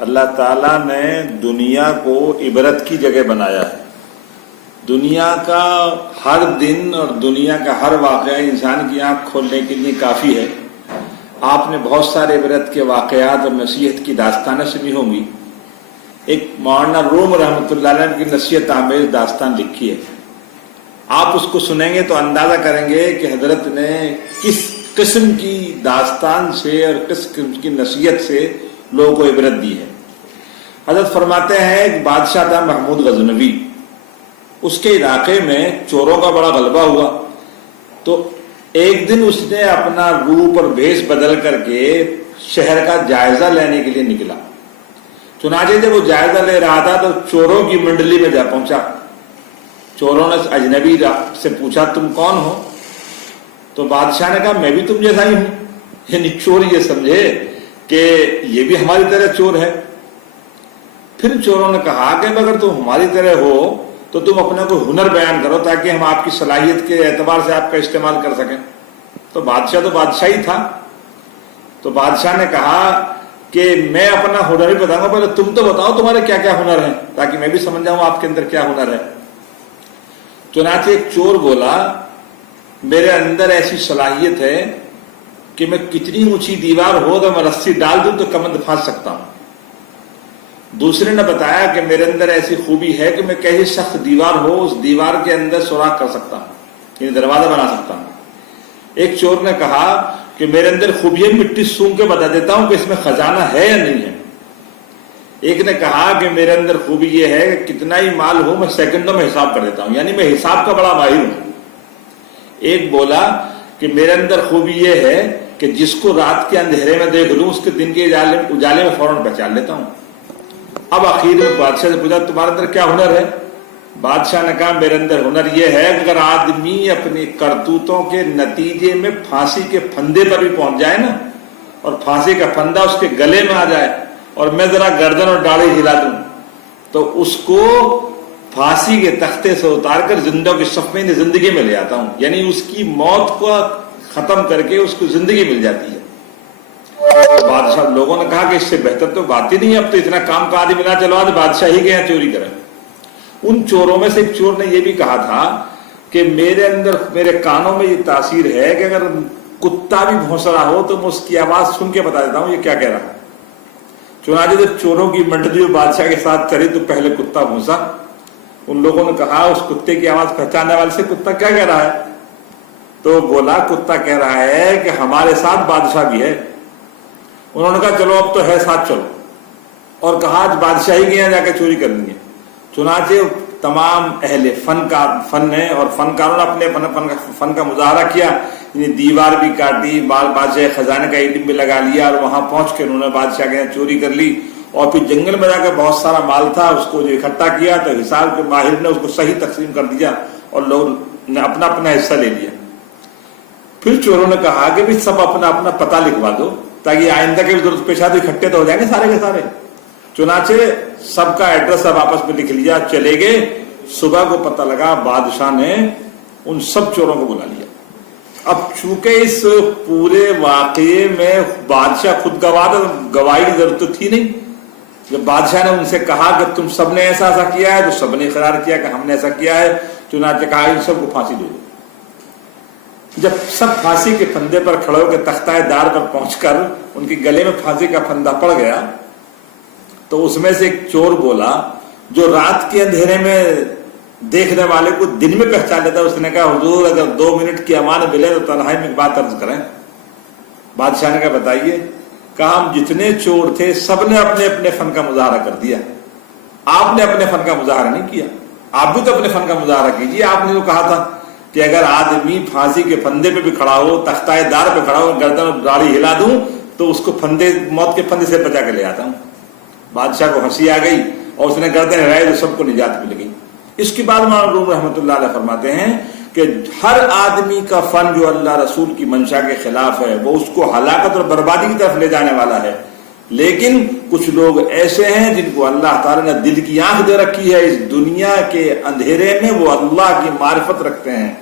اللہ تعالیٰ نے دنیا کو عبرت کی جگہ بنایا ہے۔ دنیا کا ہر دن اور دنیا کا ہر واقعہ انسان کی آنکھ کھولنے کے لیے کافی ہے۔ آپ نے بہت سارے عبرت کے واقعات اور نصیحت کی داستانیں سنی ہوں گی۔ ایک مولانا روم رحمۃ اللہ علیہ کی نصیحت آمیز داستان لکھی ہے۔ آپ اس کو سنیں گے تو اندازہ کریں گے کہ حضرت نے کس قسم کی داستان سے اور کس قسم کی نصیحت سے لوگوں کو عبرت دی ہے۔ حضرت فرماتے ہیں ایک بادشاہ تھا محمود غزنوی، اس کے علاقے میں چوروں کا بڑا غلبہ ہوا، تو ایک دن اس نے اپنا روپ اور بھیس بدل کر کے شہر کا جائزہ لینے کے لیے نکلا۔ چنانچہ جب وہ جائزہ لے رہا تھا تو چوروں کی منڈلی میں جا پہنچا۔ چوروں نے اجنبی سے پوچھا تم کون ہو؟ تو بادشاہ نے کہا میں بھی تم جیسا ہی ہوں۔ یعنی چور یہ سمجھے کہ یہ بھی ہماری طرح چور ہے۔ پھر چوروں نے کہا کہ اگر تم ہماری طرح ہو تو تم اپنا کوئی ہنر بیان کرو تاکہ ہم آپ کی صلاحیت کے اعتبار سے آپ کا استعمال کر سکیں۔ تو بادشاہ ہی تھا، تو بادشاہ نے کہا کہ میں اپنا ہنر ہی بتاؤں گا، پہلے تم تو بتاؤ تمہارے کیا کیا ہنر ہیں تاکہ میں بھی سمجھ جاؤں آپ کے اندر کیا ہنر ہے۔ چنانچہ ایک چور بولا میرے اندر ایسی صلاحیت ہے کہ میں کتنی اونچی دیوار ہو تو میں رسی ڈال دوں تو کمند پھانس سکتا ہوں۔ دوسرے نے بتایا کہ میرے اندر ایسی خوبی ہے کہ میں کیسی سخت دیوار ہو اس دیوار کے اندر سوراخ کر سکتا ہوں، یعنی دروازہ بنا سکتا ہوں۔ ایک چور نے کہا کہ میرے اندر خوبی ہے مٹی سونگ کے بتا دیتا ہوں کہ اس میں خزانہ ہے یا نہیں ہے۔ ایک نے کہا کہ میرے اندر خوبی یہ ہے کہ کتنا ہی مال ہو میں سیکنڈوں میں حساب کر دیتا ہوں، یعنی میں حساب کا بڑا ماہر ہوں۔ ایک بولا کہ میرے اندر خوبی یہ ہے کہ جس کو رات کے اندھیرے میں دیکھ لوں اس کے دن کے اجالے میں فوراً پہچان لیتا ہوں۔ اب آخر میں بادشاہ سے پوچھا تمہارے اندر کیا ہنر ہے؟ بادشاہ نے کہا میرے اندر ہنر یہ ہے کہ اگر آدمی اپنی کرتوتوں کے نتیجے میں پھانسی کے پھندے پر بھی پہنچ جائے نا، اور پھانسی کا پھندا اس کے گلے میں آ جائے اور میں ذرا گردن اور داڑھی ہلا دوں تو اس کو پھانسی کے تختے سے اتار کر زندوں کے صف میں زندگی میں لے آتا ہوں، یعنی اس کی موت کو ختم کر کے اس کو زندگی مل جاتی ہے۔ بادشاہ لوگوں نے کہا کہ اس سے بہتر تو بات ہی نہیں ہے، اب تو اتنا کام کا آدمی ملا، چلو آج بادشاہ ہی گئے چوری کریں۔ ان چوروں میں سے ایک چور نے یہ بھی کہا تھا کہ میرے کانوں میں یہ تاثیر ہے کہ اگر کتا بھی بھونس رہا ہو تو میں اس کی آواز سن کے بتا دیتا ہوں یہ کیا کہہ رہا ہے۔ چنانچہ جب چوروں کی منڈلی بادشاہ کے ساتھ چلی تو پہلے کتا بھونسا۔ ان لوگوں نے کہا اس کتے کی آواز پہچاننے والے سے کتا کیا کہہ رہا ہے؟ تو بولا کتا کہہ رہا ہے کہ ہمارے ساتھ بادشاہ بھی ہے۔ انہوں نے کہا چلو اب تو ہے ساتھ چلو، اور کہا آج بادشاہی گئے جا کے چوری کریں گے۔ چنانچہ تمام اہل فن ہے اور فنکاروں نے اپنے فن کا مظاہرہ کیا، یعنی دیوار بھی کاٹی، بادشاہ خزانے کا علم بھی لگا لیا، اور وہاں پہنچ کے انہوں نے بادشاہ کے یہاں چوری کر لی، اور پھر جنگل میں جا کے بہت سارا مال تھا اس کو جو اکٹھا کیا تو حساب کے ماہر نے اس کو صحیح تقسیم کر دیا اور لوگوں نے اپنا اپنا حصہ لے لیا۔ پھر چوروں نے کہا کہ بھی سب اپنا اپنا پتہ لکھوا دو تاکہ آئندہ کے ضرورت پیش آئے تو اکٹھے تو ہو جائیں گے سارے کے سارے۔ چنانچہ سب کا ایڈریس اب آپس میں لکھ لیا، چلے گئے۔ صبح کو پتہ لگا بادشاہ نے ان سب چوروں کو بلا لیا۔ اب چونکہ اس پورے واقعے میں بادشاہ خود گواہی کی ضرورت تو تھی نہیں، جب بادشاہ نے ان سے کہا کہ تم سب نے ایسا کیا ہے تو سب نے اقرار کیا کہ ہم نے ایسا کیا ہے۔ چنانچہ کہا ان سب کو پھانسی دے دو۔ جب سب پھانسی کے پھندے پر کھڑے ہو کے تختہ دار پر پہنچ کر ان کے گلے میں پھانسی کا پھندا پڑ گیا تو اس میں سے ایک چور بولا جو رات کے اندھیرے میں دیکھنے والے کو دن میں پہچان لیتا، اس نے کہا حضور اگر 2 منٹ کی امان ملے تو تنہائی میں ایک بات عرض کریں۔ بادشاہ نے کہا بتائیے۔ کہا ہم جتنے چور تھے سب نے اپنے اپنے فن کا مظاہرہ کر دیا، آپ نے اپنے فن کا مظاہرہ نہیں کیا، آپ بھی تو اپنے فن کا مظاہرہ کیجیے۔ آپ نے تو کہا تھا کہ اگر آدمی پھانسی کے پھندے پہ بھی کھڑا ہو، تختہ دار پہ کھڑا ہو، گردن اور داڑھی ہلا دوں تو اس کو موت کے پھندے سے بچا کے لے آتا ہوں۔ بادشاہ کو ہنسی آ گئی اور اس نے گردن ہلائی تو سب کو نجات مل گئی۔ اس کے بعد مولانا روم رحمۃ اللہ علیہ فرماتے ہیں کہ ہر آدمی کا فن جو اللہ رسول کی منشا کے خلاف ہے وہ اس کو ہلاکت اور بربادی کی طرف لے جانے والا ہے، لیکن کچھ لوگ ایسے ہیں جن کو اللہ تعالیٰ نے دل کی آنکھ دے رکھی ہے، اس دنیا کے اندھیرے میں وہ اللہ کی معرفت رکھتے ہیں،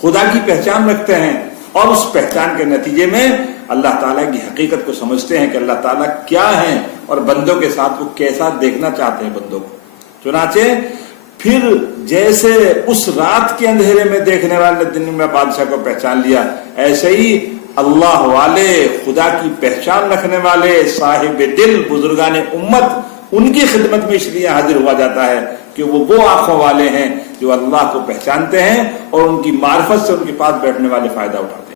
خدا کی پہچان رکھتے ہیں، اور اس پہچان کے نتیجے میں اللہ تعالیٰ کی حقیقت کو سمجھتے ہیں کہ اللہ تعالیٰ کیا ہیں اور بندوں کے ساتھ وہ کیسا دیکھنا چاہتے ہیں بندوں کو. چنانچہ پھر جیسے اس رات کے اندھیرے میں دیکھنے والے دن میں بادشاہ کو پہچان لیا، ایسے ہی اللہ والے، خدا کی پہچان رکھنے والے، صاحب دل، بزرگان امت، ان کی خدمت میں اس لیے حاضر ہوا جاتا ہے کہ وہ آنکھوں والے ہیں جو اللہ کو پہچانتے ہیں اور ان کی معرفت سے ان کے پاس بیٹھنے والے فائدہ اٹھاتے ہیں.